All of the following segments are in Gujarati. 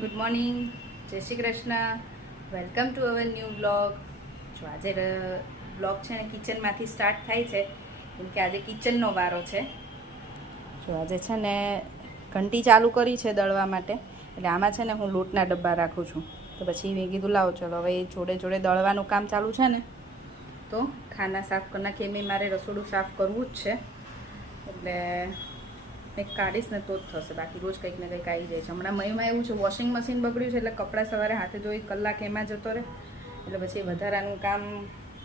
ગુડ મોર્નિંગ, જય Shri Krishna, welcome to our new blog. જો આજે બ્લોગ છે ને કિચનમાંથી સ્ટાર્ટ થાય છે, કેમ કે આજે કિચનનો વારો છે. જો આજે છે ને ઘંટી ચાલુ કરી છે દળવા માટે, એટલે આમાં છે ને હું લોટના ડબ્બા રાખું છું. તો પછી મેં કીધું લાવો ચલો હવે જોડે જોડે દળવાનું કામ ચાલુ છે ને, તો ખાના સાફ કરી નાખીએ. એમ મારે રસોડું સાફ કરવું જ છે, એટલે કંઈક કાઢીશ ને તો જ થશે, બાકી રોજ કંઈક ને કંઈક આવી જાય છે. હમણાં મયમાં એવું છે, વોશિંગ મશીન બગડ્યું છે, એટલે કપડાં સવારે હાથે ધોઈ કલાક એમાં જતો રહે, એટલે પછી વધારાનું કામ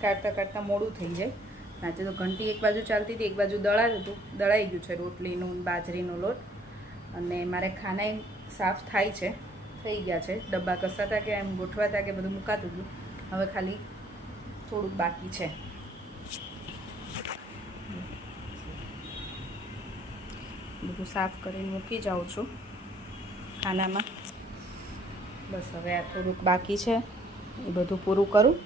કાઢતાં કાઢતાં મોડું થઈ જાય. આજે તો ઘંટી એક બાજુ ચાલતી હતી, એક બાજુ દળાઈ ગયું છે રોટલીનું બાજરીનો લોટ, અને મારે ખાના સાફ થાય છે, થઈ ગયા છે. ડબ્બા કસાતા કે એમ ગોઠવાતા કે બધું મુકાતું હતું, હવે ખાલી થોડુંક બાકી છે. બધું સાફ કરીને મૂકી જાઉં છું ખાનામાં. બસ હવે આ થોડુંક બાકી છે, એ બધું પૂરું કરું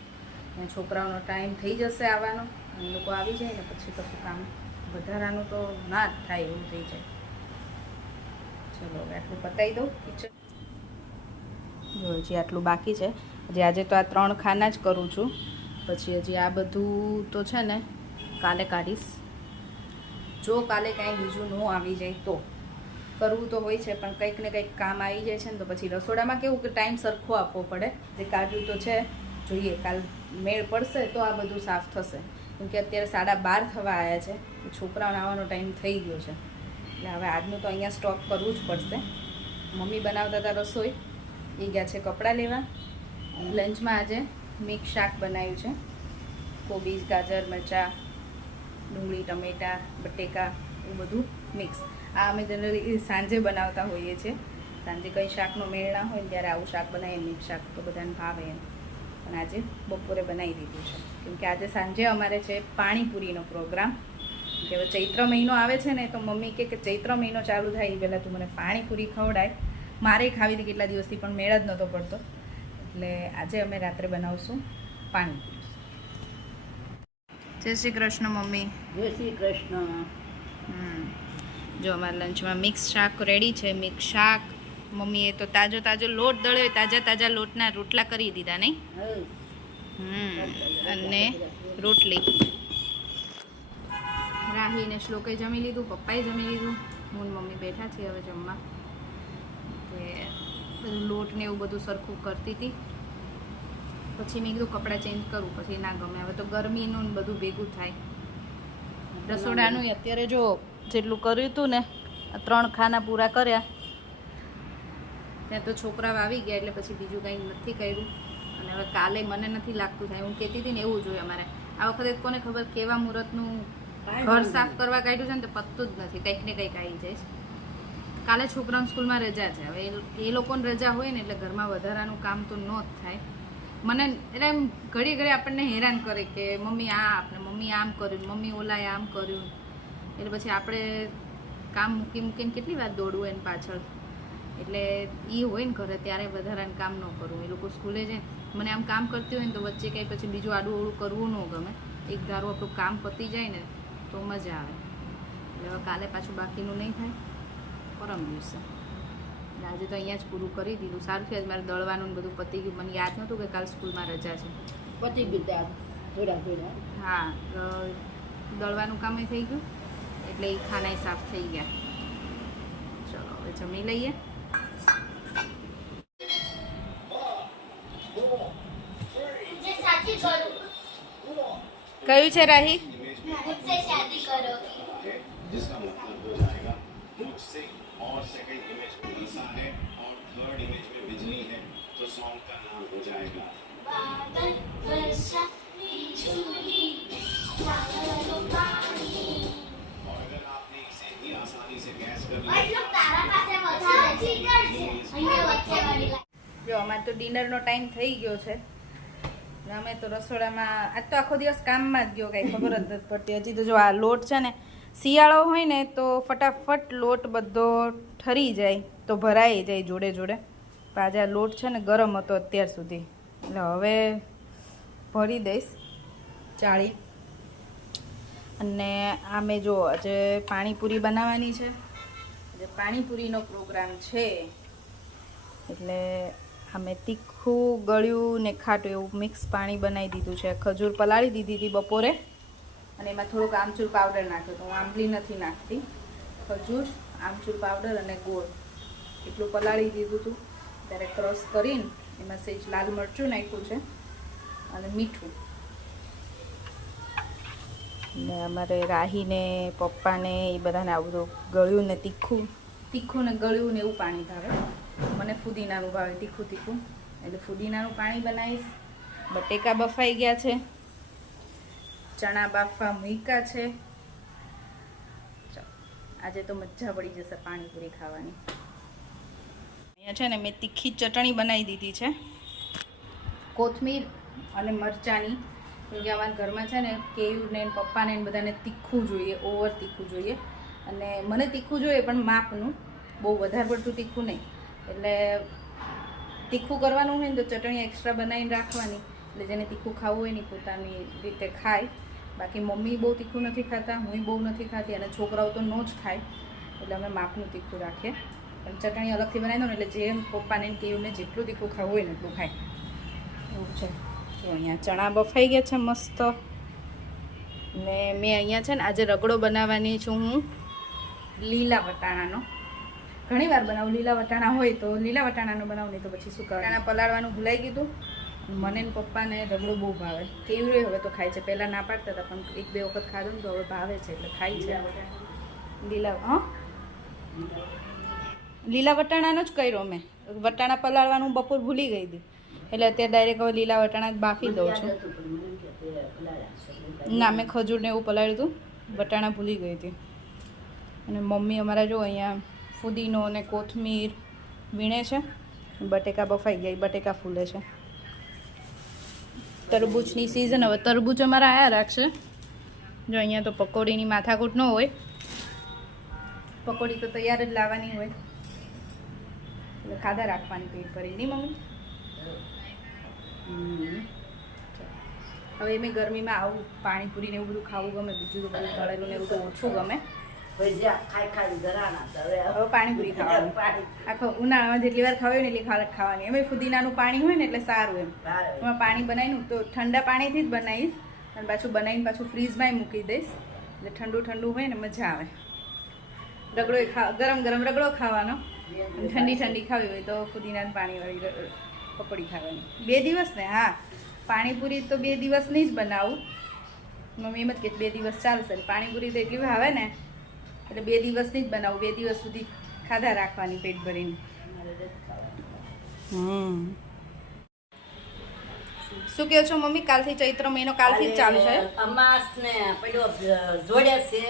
અને છોકરાઓનો ટાઈમ થઈ જશે આવવાનો. એ લોકો આવી જાય ને પછી કશું કામ વધારાનું તો ના જ થાય એવું થઈ જાય. ચલો હવે આટલું પતાવી દઉં કિચન. જો હજી આટલું બાકી છે. હજી આજે તો આ 3 ખાના જ કરું છું, પછી હજી આ બધું તો છે ને કાલે કાઢીશ. જો કાલે કાંઈ બીજું ન આવી જાય તો કરવું તો હોય છે, પણ કંઈક ને કંઈક કામ આવી જાય છે ને, તો પછી રસોડામાં કેવું કે ટાઈમ સરખો આપવો પડે. જે કાઢ્યું તો છે, જોઈએ કાલ મેળ પડશે તો આ બધું સાફ થશે, કેમ કે અત્યારે 12:30 થવા આવ્યા છે, છોકરાઓને આવવાનો ટાઈમ થઈ ગયો છે, એટલે હવે આજનું તો અહીંયા સ્ટોપ કરવું જ પડશે. મમ્મી બનાવતા હતા રસોઈ, એ ગયા છે કપડાં લેવા. લંચમાં આજે મિક્સ શાક બનાવ્યું છે, કોબીજ, ગાજર, મરચાં, ડુંગળી, ટમેટાં, બટેકા, એવું બધું મિક્સ. આ અમે જનરલી સાંજે બનાવતા હોઈએ છીએ. સાંજે કંઈ શાકનો મેળ ના હોય ને ત્યારે આવું શાક બનાવીએ, મિક્સ શાક, તો બધાને ભાવે એમ. પણ આજે બપોરે બનાવી દીધું છે, કેમ કે આજે સાંજે અમારે છે પાણીપુરીનો પ્રોગ્રામ. કે હવે ચૈત્ર મહિનો આવે છે ને, તો મમ્મી કે ચૈત્ર મહિનો ચાલુ થાય એ પહેલાં તું મને પાણીપુરી ખવડાય. મારે ખાવી હતી કેટલા દિવસથી, પણ મેળ જ નહોતો પડતો, એટલે આજે અમે રાત્રે બનાવશું પાણીપુરી. જય શ્રી કૃષ્ણ મમ્મી. જય શ્રી કૃષ્ણ. જો અમારા લંચમાં મિક્સ શાક રેડી છે. મિક્સ શાક મમ્મીએ તો તાજો તાજો લોટ દળ્યો, તાજા લોટના રોટલા કરી દીધા નહીં? અને રોટલી. રાહીને શ્લોકે જમી લીધું, પપ્પાએ જમી લીધું, હું ને મમ્મી બેઠા છીએ હવે જમવા. કે બધું લોટ ને એવું બધું સરખું કરતી હતી, પછી મેં કીધું કપડાં ચેન્જ કરું, પછી ના ગમે. હવે તો ગરમીનું ને બધું ભેગું થાય. રસોડાનું અત્યારે જો જેટલું કર્યું હતું ને, 3 ખાના પૂરા કર્યા, ત્યાં તો છોકરાઓ આવી ગયા, એટલે પછી બીજું કંઈ નથી કર્યું. અને હવે કાલે મને નથી લાગતું થાય. હું કહેતી હતી ને એવું જોઈએ અમારે આ વખતે, કોને ખબર કેવા મુહૂર્તનું ઘર સાફ કરવા કાઢ્યું છે ને, તો પતતું જ નથી, કંઈક ને કંઈક આવી જાય છે. કાલે છોકરાઓને સ્કૂલમાં રજા છે, હવે એ લોકોને રજા હોય ને એટલે ઘરમાં વધારાનું કામ તો ન જ થાય. મને એટલે એમ ઘડી ઘડી આપણને હેરાન કરે કે મમ્મી આ આપણે, મમ્મી આમ કર્યું, મમ્મી ઓલાએ આમ કર્યું, એટલે પછી આપણે કામ મૂકીને કેટલી વાર દોડવું એને પાછળ. એટલે એ હોય ને ઘરે ત્યારે વધારાનું કામ ન કરવું. એ લોકો સ્કૂલે જાય, મને આમ કામ કરતી હોય ને તો વચ્ચે કંઈ પછી બીજું આડું અવળું કરવું ન ગમે. એક ધારું આપણું કામ પતી જાય ને તો મજા આવે. એટલે હવે કાલે પાછું બાકીનું નહીં થાય, પરમ દિવસે. આજે તો અહીંયા જ પૂરું કરી દીધું. સારું છે, મારે દળવાનું બધું પતી ગયું. મને યાદ નહોતું કે કાલ સ્કૂલમાં રજા છે. પતી ગયું થોડા. હા, દળવાનું કામે થઈ ગયું, એટલે એ ખાનાય સાફ થઈ ગયા. ચલો હવે જમી લઈએ. કયું છે રાહી? और सेकंड इमेज में ईसा है और थर्ड इमेज में बिजली है, तो सॉन्ग का नाम हो जाएगा बादल वर्षा बिजली सागरों पानी। और अगर आपने इसे भी आसानी से गैस कर लिया, मतलब तारा પાસે મજા છે અહીંયા વચ્ચે વાળી. જો અમાર તો ડિનરનો ટાઈમ થઈ ગયો છે. અમે તો રસોડામાં આજ તો આખો દિવસ કામમાં જ ગયો, કાંઈ ખબર જ નથી પડતી. હજી તો જો આ લોટ છે ને, શિયાળો હોય ને તો ફટાફટ લોટ બધો ઠરી જાય, તો ભરાઈ જાય જોડે જોડે. પણ આજે આ લોટ છે ને ગરમ હતો અત્યાર સુધી, એટલે હવે ભરી દઈશ ચાળી. અને આમે જો આજે પાણીપુરી બનાવવાની છે, આજે પાણીપુરીનો પ્રોગ્રામ છે. એટલે અમે તીખું ગળ્યું ને ખાટું એવું મિક્સ પાણી બનાવી દીધું છે. ખજૂર પલાળી દીધી હતી બપોરે અને એમાં થોડુંક આમચૂર પાવડર નાખ્યો તો હું આંબલી નથી નાખતી. ખજૂર, આમચૂર પાવડર અને ગોળ એટલું પલાળી દીધું હતું. ત્યારે ક્રશ કરીને એમાં સહેજ લાલ મરચું નાખ્યું છે અને મીઠું. ને અમારે રાહીને પપ્પાને એ બધાને આ બધું ગળ્યું ને તીખું ને ગળ્યું ને એવું પાણી ભાવે. મને ફુદીનાનું ભાવે તીખું એટલે ફુદીનાનું પાણી બનાવીશ. બટેકા બફાઈ ગયા છે, ચણા બાફવા મૂક્યા છે. આજે તો મજા પડી જશે પાણીપુરી ખાવાની. અહીંયા છે ને મેં તીખી ચટણી બનાવી દીધી છે, કોથમીર અને મરચાંની. કેમ કે અમારા ઘરમાં છે ને કેયુને પપ્પાને બધાને તીખું જોઈએ, ઓવર તીખું જોઈએ. અને મને તીખું જોઈએ પણ માપનું, બહુ વધારે પડતું તીખું નહીં. એટલે તીખું કરવાનું હોય ને તો ચટણી એક્સ્ટ્રા બનાવીને રાખવાની, એટલે જેને તીખું ખાવું હોય ને પોતાની રીતે ખાય. બાકી મમ્મી બહુ તીખું નથી ખાતા, હું બહુ નથી ખાતી અને છોકરાઓ તો નો જ ખાય, એટલે અમે માપનું તીખું રાખીએ. પણ ચટણી અલગથી બનાવી દો ને એટલે જે પપ્પાને કેયુને જેટલું તીખું ખાવું હોય ને એટલું ખાય એવું છે. તો અહીંયા ચણા બફાઈ ગયા છે મસ્ત. ને મેં અહીંયા છે ને આજે રગડો બનાવવાની છું હું, લીલા વટાણાનો. ઘણી વાર બનાવું લીલા વટાણા હોય તો લીલા વટાણાનો બનાવું, નહીં તો પછી શું કરવા. વટાણા પલાળવાનું ભૂલાઈ ગયું. મને ને પપ્પાને રગડો બહુ ભાવે. કેવું રહ્યું હવે તો ખાય છે, પહેલાં ના પાડતા હતા પણ એક બે વખત ખાધું ને તો હવે ભાવે છે એટલે ખાય છે. લીલા વટાણાનો જ કર્યો મેં. વટાણા પલાળવાનું બપોર ભૂલી ગઈ હતી એટલે અત્યારે ડાયરેક્ટ હવે લીલા વટાણા જ બાફી દઉં છું. ના, મેં ખજૂર ને એવું પલાળ્યું હતું, વટાણા ભૂલી ગઈ હતી. અને મમ્મી અમારા જો અહીંયા ફુદીનો અને કોથમીર વીણે છે. બટેકા બફાઈ ગયા, બટેકા ફૂલે છે. તરબૂચની સિઝન, હવે તરબૂચ અમારા આયા રાખશે. જો અહીંયા તો પકોડીની માથાકૂટ ન હોય, પકોડી તો તૈયાર જ લાવવાની હોય એટલે ખાધા રાખવાની પેટ ભરી, નહીં મમ્મી? હવે એમ ગરમીમાં આવું પાણીપુરી ને એવું બધું ખાવું ગમે, બીજું તો બધું તળેલું ને એવું તો ઓછું ગમે. હવે પાણીપુરી ખાવાની. આખો ઉનાળામાં જેટલી વાર ખાવી ને એટલી ખાવાની. એમાં ફુદીનાનું પાણી હોય ને એટલે સારું. એમાં પાણી બનાવીને તો ઠંડા પાણીથી જ બનાવીશ અને પાછું બનાવીને પાછું ફ્રીઝમાં મૂકી દઈશ એટલે ઠંડુ હોય ને મજા આવે. રગડો ગરમ રગડો ખાવાનો, ઠંડી ખાવી હોય તો ફુદીનાનું પાણીવાળી પકોડી ખાવાની. 2 દિવસ ને હા, પાણીપુરી તો 2 દિવસની જ બનાવું. મમ્મી એમ જ કે 2 દિવસ ચાલશે. પાણીપુરી તો એટલી ભાવે ને એટલે 2 દિવસની જ બનાવું. 2 દિવસ સુધી ખાધા રાખવાની પેટ ભરીને. શું કહો છો મમ્મી? કાલથી ચૈત્ર મહિનો કાલથી જ ચાલુ છે. અમાસ ને પેલો જોડે છે.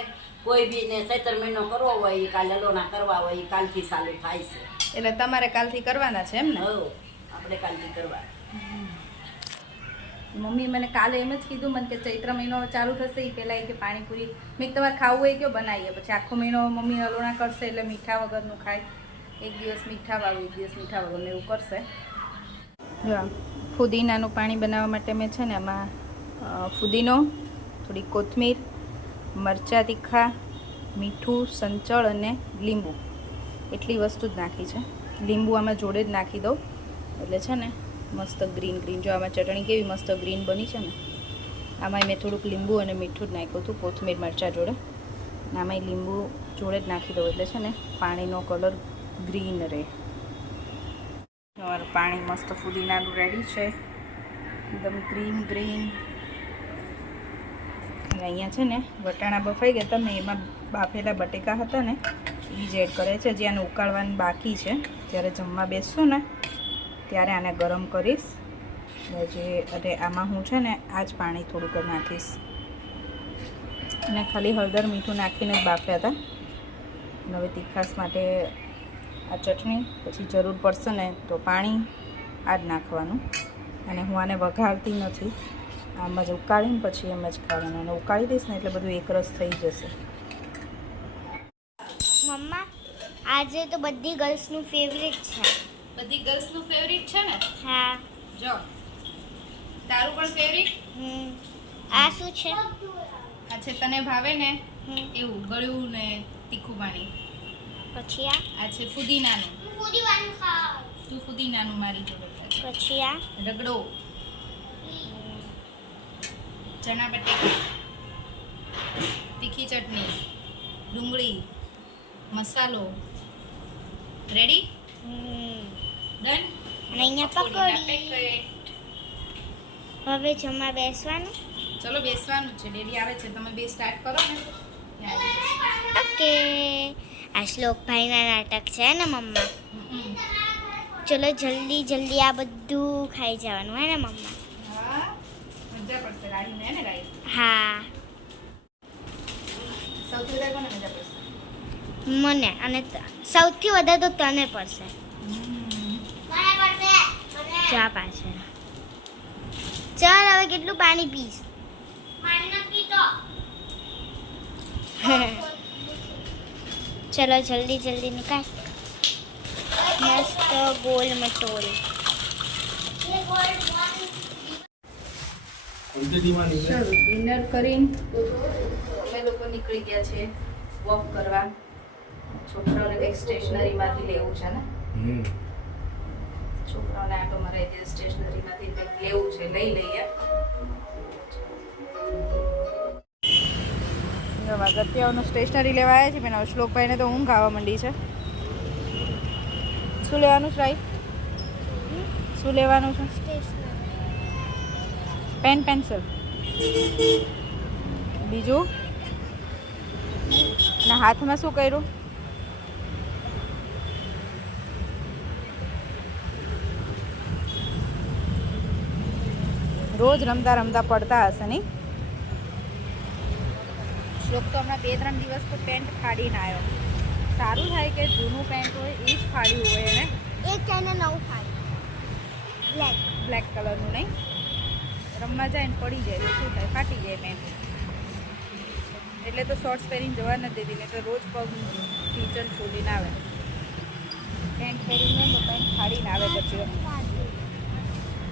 કોઈ બી ને ચૈત્ર મહિનો કરવો હોય, કાલે લોના કરવા હોય, કાલથી ચાલુ થાય છે. એટલે તમારે કાલથી કરવાના છે એમ ને? આપણે કાલથી કરવા. મમ્મી મને કાલે એમ જ કીધું મને કે ચૈત્ર મહિનો ચાલુ થશે એ પહેલાં કે પાણીપુરી મેં તમારે ખાવું હોય કે બનાવીએ. પછી આખો મહિનો મમ્મી હલોણા કરશે એટલે મીઠા વગરનું ખાય. એક દિવસ મીઠાવાળું, એક દિવસ મીઠા વગરનું એવું કરશે. જો ફુદીનાનું પાણી બનાવવા માટે મેં છે ને એમાં ફુદીનો, થોડી કોથમીર, મરચાં તીખા, મીઠું, સંચળ અને લીંબુ એટલી વસ્તુ જ નાખી છે. લીંબુ આમાં જોડે જ નાખી દઉં એટલે છે ને મસ્ત ગ્રીન જો આમાં ચટણી કેવી મસ્ત ગ્રીન બની છે ને. આમાં મેં થોડુંક લીંબુ અને મીઠું જ નાખ્યું હતું કોથમીર મરચાં જોડે. અને આમાં લીંબુ જોડે જ નાખી દઉં એટલે છે ને પાણીનો કલર ગ્રીન રહે. તમારું પાણી મસ્ત ફુદીનાનું રેડી છે, એકદમ ગ્રીન. અને અહીંયા છે ને વટાણા બફાઈ ગયા હતા, મેં એમાં બાફેલા બટેકા હતા ને એ જ એડ કરે છે. જે આને ઉકાળવાનું બાકી છે, જ્યારે જમવા બેસશું ને ત્યારે આને ગરમ કરીશ. અને આમાં હું છે ને આ જ પાણી થોડુંક નાખીશ. અને ખાલી હળદર મીઠું નાખીને જ બાફ્યા હતા. અને હવે તીખાશ માટે આ ચટણી, પછી જરૂર પડશે ને તો પાણી આ જ નાખવાનું. અને હું આને વઘારતી નથી, આમ જ ઉકાળીને પછી એમ જ ખાવાનું. અને ઉકાળી દઈશ ને એટલે બધું એકરસ થઈ જશે. મમ્મા આજે તો બધી ગર્લ્સનું ફેવરિટ છે. બધી ગર્લ્સનું ફેવરિટ છે ને? હા. જો તારું પણ ફેવરિટ. આ શું છે? આ છે તને ભાવે ને એવું ગળ્યું ને તીખું પાણી. પછી આ છે ફુદીનાનું. તું ફુદીનાનું મારી જોડે ખાજે. પછી આ રગડો, ચણા બટેકા, તીખી ચટણી, ડુંગળી, મસાલો. રેડી? ડન? અને અહીંયા પકોડીના પકોડી. પેકેટ. હવે જમવા બેસવાનું. ચલો બેસવાનું જ છે. ડેડી આવે છે, તમે બે સ્ટાર્ટ કરો ને. ત્યાં આવી જશે. ઓકે. આ શ્લોકભાઈના નાટક છે ને મમ્મા. હમ. ચલો જલ્દી જલ્દી આ બધું ખાઈ જવાનું હે ને મમ્મા. હા, મજા પડશે. રાહીને હે ને રાહી. હા સૌથી વધારે કોને મજા પડશે? મને અને સૌથી વધારે તો તને પડશે. ચા પાછળ ચાલ હવે કેટલું પાણી પીશ. ચલો જલ્દી જલ્દી નિકાલ. મસ્ત ગોલ મટોલ. ચલો ડિનર કરીને અમે લોકો નીકળી ગયા છે વોક કરવા. છોકરાઓને કંઈક સ્ટેશનરીમાંથી લેવું છે ને. છોકરાઓને આટો મરાઈ દે. સ્ટેશનરીમાંથી કંઈક લેવું છે, લઈ લઈએ. ગત્યાઓનું સ્ટેશનરી લેવા આવ્યા છે. પણ શ્લોકભાઈને તો ઊંઘ આવવા માંડી છે. શું લેવાનું છે રાઈ? શું લેવાનું છે? પેન પેન્સિલ, બીજું અને હાથમાં શું કર્યું? રોજ રમતા રમતા પડતા હશે નહીં? શ્લોક તો હમણાં 2-3 દિવસ તો પેન્ટ ફાડીને આવ્યો. સારું થાય કે જૂનું પેન્ટ હોય એ જ ફાડ્યું હોય એને. એક ચાઇના નવું ફાડી બ્લેક. બ્લેક કલરનું નહીં. રમવા જાય ને પડી જાય તો શું થાય? ફાટી જાય પેન્ટ. એટલે તો શોર્ટ્સ પહેરીને જવા નથી દેતી, નહીં તો રોજ પગ ટીચર છોડીને આવે. પેન્ટ પહેરીને તો પેન્ટ ફાડીને આવે પછી.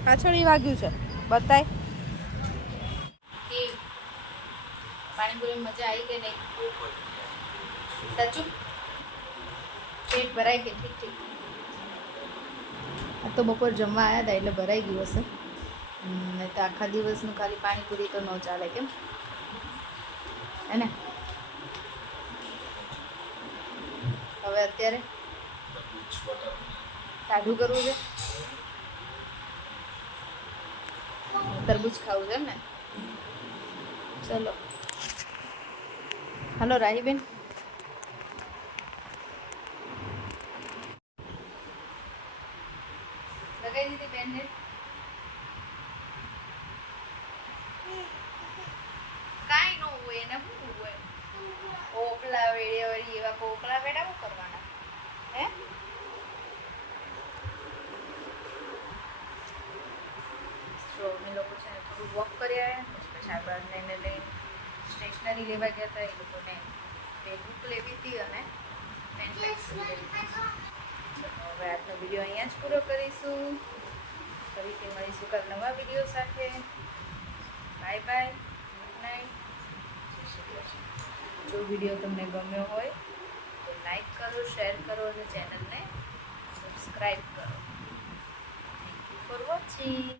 પાછળ એ વાગ્યું છે બતાય. પાણીપુરી મજા આવી કે નહીં? સાચું? પેટ ભરાય કે? ઠીક ઠીક. આ તો બપોર જમવા આવ્યા હતા એટલે ભરાઈ ગયું હશે. નહીં તો આખા દિવસનું ખાલી પાણીપુરી તો ન ચાલે, કેમ? હે ને? હવે અત્યારે ટાઢું કરવું છે. તરબૂચ ખાવું છે એમ ને? ચલો હલો રાહીબેન. લગાવી દીધી બેનને? કાંઈ ન હોય એને શું હોય? પોપલા વેડે વળી એવા પોપલા વેડા શું કરવાના? હે? તો અમે લોકો છે ને થોડું વોક કરી આવ્યા. પછી આ બંને લઈને સ્ટેશનરી લેવા ગયા હતા. એ લોકોને બે બુક લેવી હતી અને પેન પેન્સિલ લેવી હતી. ચલો હવે આજનો વિડીયો અહીંયા જ પૂરો કરીશું. ફરીથી મળીશું કાલ નવા વિડીયો સાથે. બાય બાય, ગુડ નાઇટ, જય શ્રી કૃષ્ણ. જો વિડીયો તમને ગમ્યો હોય તો લાઈક કરો, શેર કરો અને ચેનલને સબસ્ક્રાઈબ કરો. Thank you for watching.